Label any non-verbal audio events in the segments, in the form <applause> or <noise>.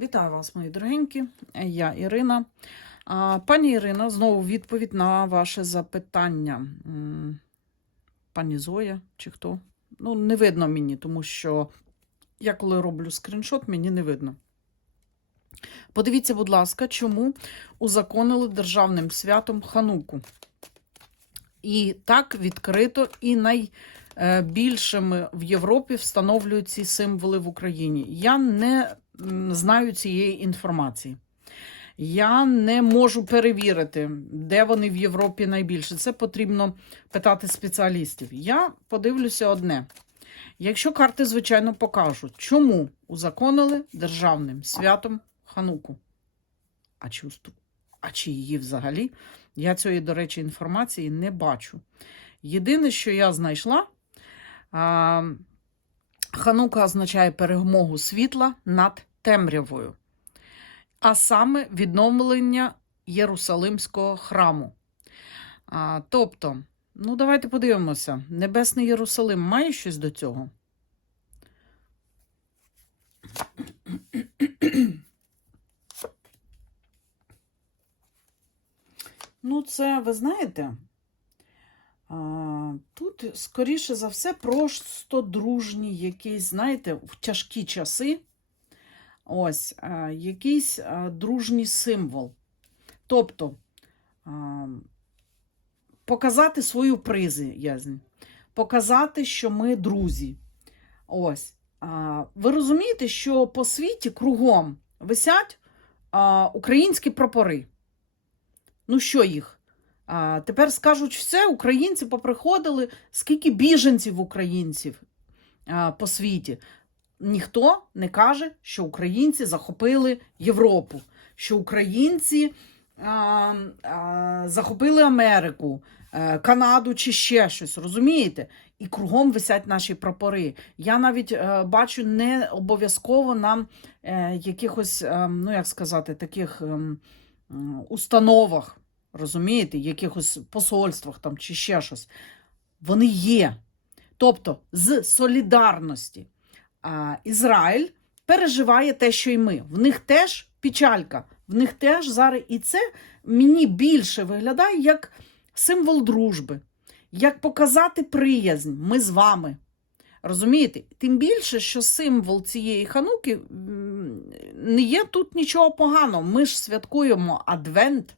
Вітаю вас, мої дорогенькі. Я Ірина. Пані Ірина, знову відповідь на ваше запитання. Пані Зоя чи хто? Ну, не видно мені, тому що я коли роблю скріншот, мені не видно. Подивіться, будь ласка, чому узаконили державним святом Хануку. І так відкрито і найбільшими в Європі встановлюють ці символи в Україні. Я не знаю цієї інформації. Я не можу перевірити, де вони в Європі найбільше. Це потрібно питати спеціалістів. Я подивлюся одне. Якщо карти, звичайно, покажуть, чому узаконили державним святом Хануку. А чи, а чи її взагалі? Я цієї, до речі, інформації не бачу. Єдине, що я знайшла, Ханука означає перемогу світла над темрявою, а саме відновлення Єрусалимського храму. А, тобто, ну давайте подивимося, Небесний Єрусалим має щось до цього? Ну, це, ви знаєте, тут, скоріше за все, просто дружні якісь, знаєте, в тяжкі часи. Ось, якийсь дружній символ. Тобто показати свою приязнь, показати, що ми друзі. Ось. Ви розумієте, що по світі кругом висять українські прапори. Ну, що їх? Тепер скажуть, все, українці поприходили, скільки біженців українців по світі. Ніхто не каже, що українці захопили Європу, що українці а, а, захопили Америку, е, Канаду чи ще щось, розумієте? І кругом висять наші прапори. Я навіть е, бачу не обов'язково нам е, якихось, е, ну як сказати, таких м, установах, розумієте, якихось посольствах там чи ще щось. Вони є. Тобто з солідарності а, Ізраїль переживає те, що й ми. В них теж печалька, в них теж зараз і це мені більше виглядає як символ дружби, як показати приязнь. Ми з вами. Розумієте? Тим більше, що символ цієї хануки не є тут нічого поганого. Ми ж святкуємо Адвент.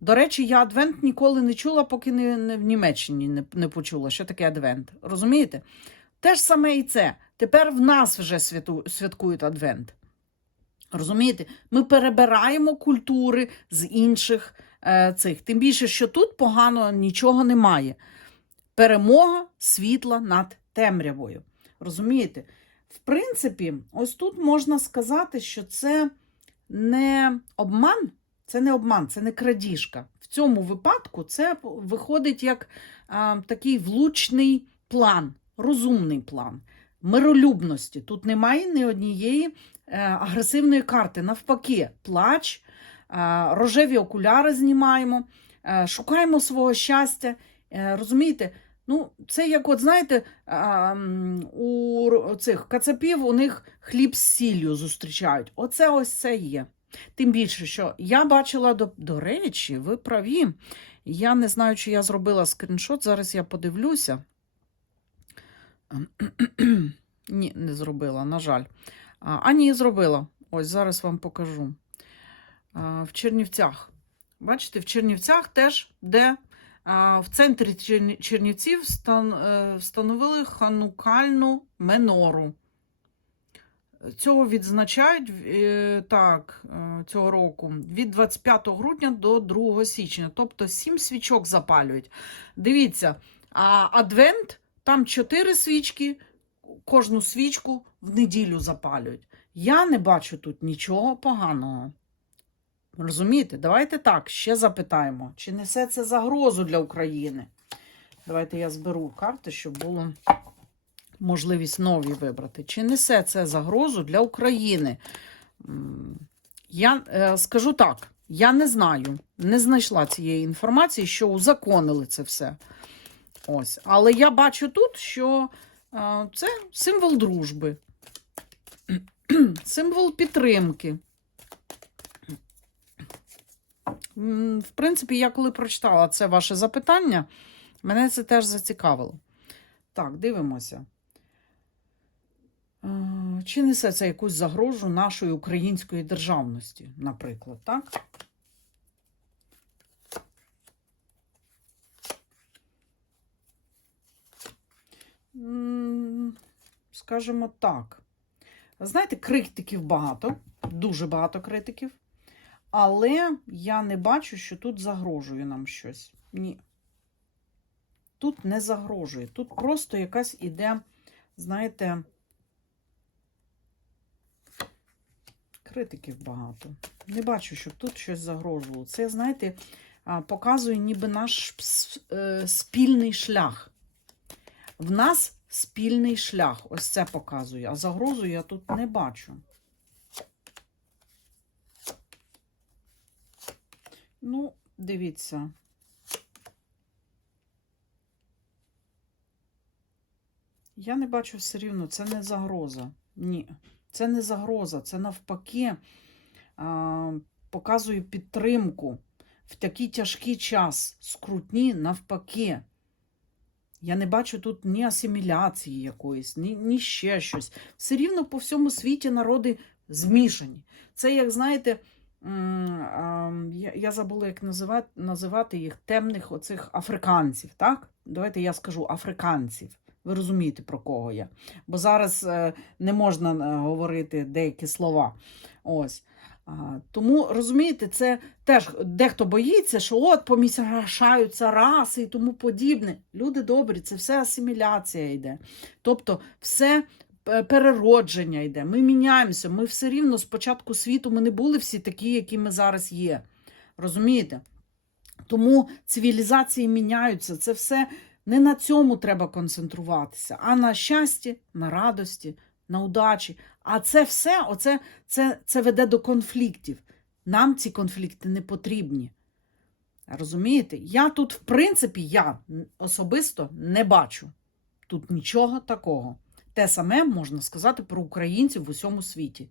До речі, я Адвент ніколи не чула, поки не, не в Німеччині не, не почула, що таке Адвент. Розумієте? Те ж саме і це. Тепер в нас вже святу, святкують Адвент. Розумієте? Ми перебираємо культури з інших е, цих. Тим більше, що тут погано нічого немає. Перемога світла над темрявою. Розумієте? В принципі, ось тут можна сказати, що це не обман, це не обман, це не крадіжка. В цьому випадку це виходить як а, такий влучний план, розумний план миролюбності. Тут немає ні однієї е, агресивної карти. Навпаки, плач, е, рожеві окуляри знімаємо, е, шукаємо свого щастя. Розумієте? Ну, це як, от знаєте, у цих кацапів у них хліб з сіллю зустрічають. Оце ось це є. Тим більше, що я бачила, до, до речі, ви праві. Я не знаю, чи я зробила скріншот. Зараз я подивлюся. <clears throat> Ні, не зробила, на жаль. А, ні, зробила. Ось зараз вам покажу. В Чернівцях. Бачите, в Чернівцях теж, де в центрі Чернівців е, встановили ханукальну менору. Цього відзначають е, так, е, цього року від 25 грудня до 2 січня. Тобто 7 свічок запалюють. Дивіться, а адвент там 4 свічки, кожну свічку в неділю запалюють. Я не бачу тут нічого поганого. Розумієте? Давайте так, ще запитаємо, чи несе це загрозу для України. Давайте я зберу карти, щоб було можливість нові вибрати. Чи несе це загрозу для України? Я е, скажу так: я не знаю, не знайшла цієї інформації, що узаконили це все. Ось. Але я бачу тут, що е, це символ дружби. Символ підтримки. В принципі, я коли прочитала це ваше запитання, мене це теж зацікавило. Так, дивимося. Е, Чи несе це якусь загрожу нашої української державності, наприклад, так? Скажімо так. Знаєте, критиків багато, дуже багато критиків. Але я не бачу, що тут загрожує нам щось. Ні. Тут не загрожує. Тут просто якась іде, знаєте, критиків багато. Не бачу, щоб тут щось загрожувало. Це, знаєте, показує ніби наш е, спільний шлях. В нас спільний шлях. Ось це показує. А загрозу я тут не бачу. Ну, дивіться. Я не бачу все рівно, це не загроза. Ні, це не загроза, це навпаки а, показує підтримку в такий тяжкий час, скрутні, навпаки. Я не бачу тут ні асиміляції якоїсь, ні, ні ще щось. Все рівно по всьому світі народи змішані. Це, як знаєте, я, забула, як називати, називати їх темних оцих африканців. Так? Давайте я скажу африканців. Ви розумієте, про кого я. Бо зараз е, не можна е, говорити деякі слова. Ось. Тому розумієте, це теж дехто боїться, що от помішаються раси і тому подібне. Люди добрі, це все асиміляція йде. Тобто, все е, переродження йде. Ми міняємося. Ми все рівно з початку світу ми не були всі такі, які ми зараз є. Розумієте? Тому цивілізації міняються. Це все не на цьому треба концентруватися, а на щасті, на радості, на удачі. А це все, оце, це, це веде до конфліктів. Нам ці конфлікти не потрібні. Розумієте? Я тут, в принципі, я особисто не бачу тут нічого такого. Те саме можна сказати про українців в усьому світі.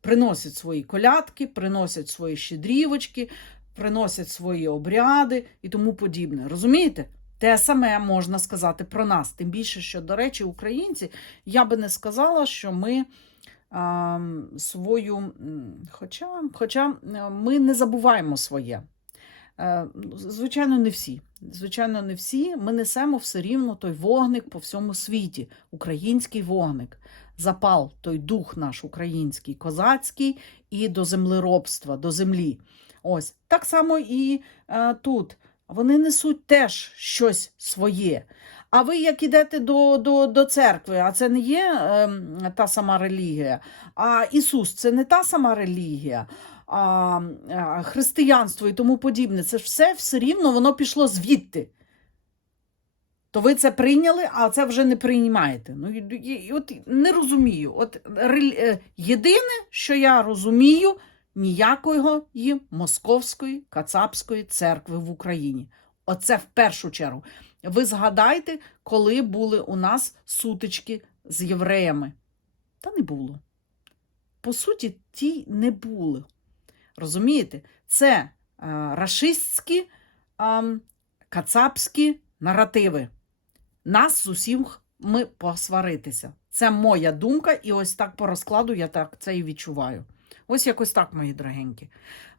Приносять свої колядки, приносять свої щедрівочки, приносять свої обряди і тому подібне. Розумієте? Те саме можна сказати про нас. Тим більше, що, до речі, українці, я би не сказала, що ми а, свою, хоча, хоча е, ми не забуваємо своє. Е, Звичайно, не всі. Звичайно, не всі. Ми несемо все рівно той вогник по всьому світі, український вогник, запал, той дух наш український, козацький і до землеробства, до землі. Ось так само і е, тут. Вони несуть теж щось своє. А ви як ідете до, до, до церкви, а це не є е, та сама релігія, а Ісус це не та сама релігія, а, християнство і тому подібне. Це ж все все рівно воно пішло звідти. То ви це прийняли, а це вже не приймаєте. Ну, і, і от не розумію. От релі- е, Єдине, що я розумію, ніякої московської кацапської церкви в Україні. Оце в першу чергу. Ви згадайте, коли були у нас сутички з євреями. Та не було. По суті, ті не були. Розумієте? Це е, рашистські, е, кацапські наративи. Нас з усім ми посваритися. Це моя думка, і ось так по розкладу я так це і відчуваю. Ось якось так, мої дорогенькі.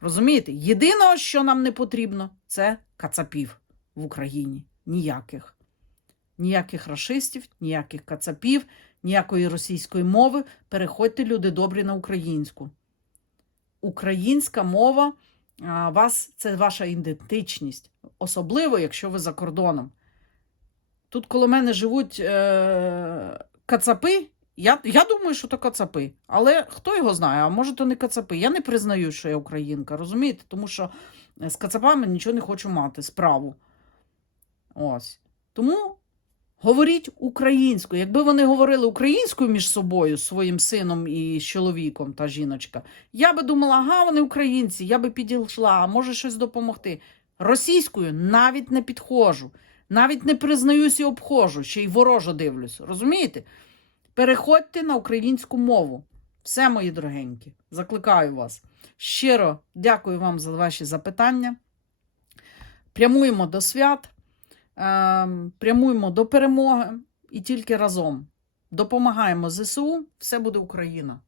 Розумієте? Єдине, що нам не потрібно, це кацапів в Україні. Ніяких. Ніяких рашистів, ніяких кацапів, ніякої російської мови. Переходьте, люди добрі, на українську. Українська мова вас це ваша ідентичність, особливо, якщо ви за кордоном. Тут коло мене живуть е, кацапи. Я, я думаю, що то кацапи. Але хто його знає, а може, то не кацапи. Я не признаю, що я українка, розумієте? Тому що е, з кацапами нічого не хочу мати справу. Ось. Тому говоріть українською. Якби вони говорили українською між собою, своїм сином і чоловіком та жіночка, я би думала, ага, вони українці, я би підійшла, а може щось допомогти. Російською навіть не підходжу, навіть не признаюсь і обходжу, ще й ворожо дивлюсь. Розумієте? Переходьте на українську мову. Все, мої дорогенькі, закликаю вас. Щиро дякую вам за ваші запитання. Прямуємо до свят, ем, прямуємо до перемоги і тільки разом допомагаємо ЗСУ. Все буде Україна.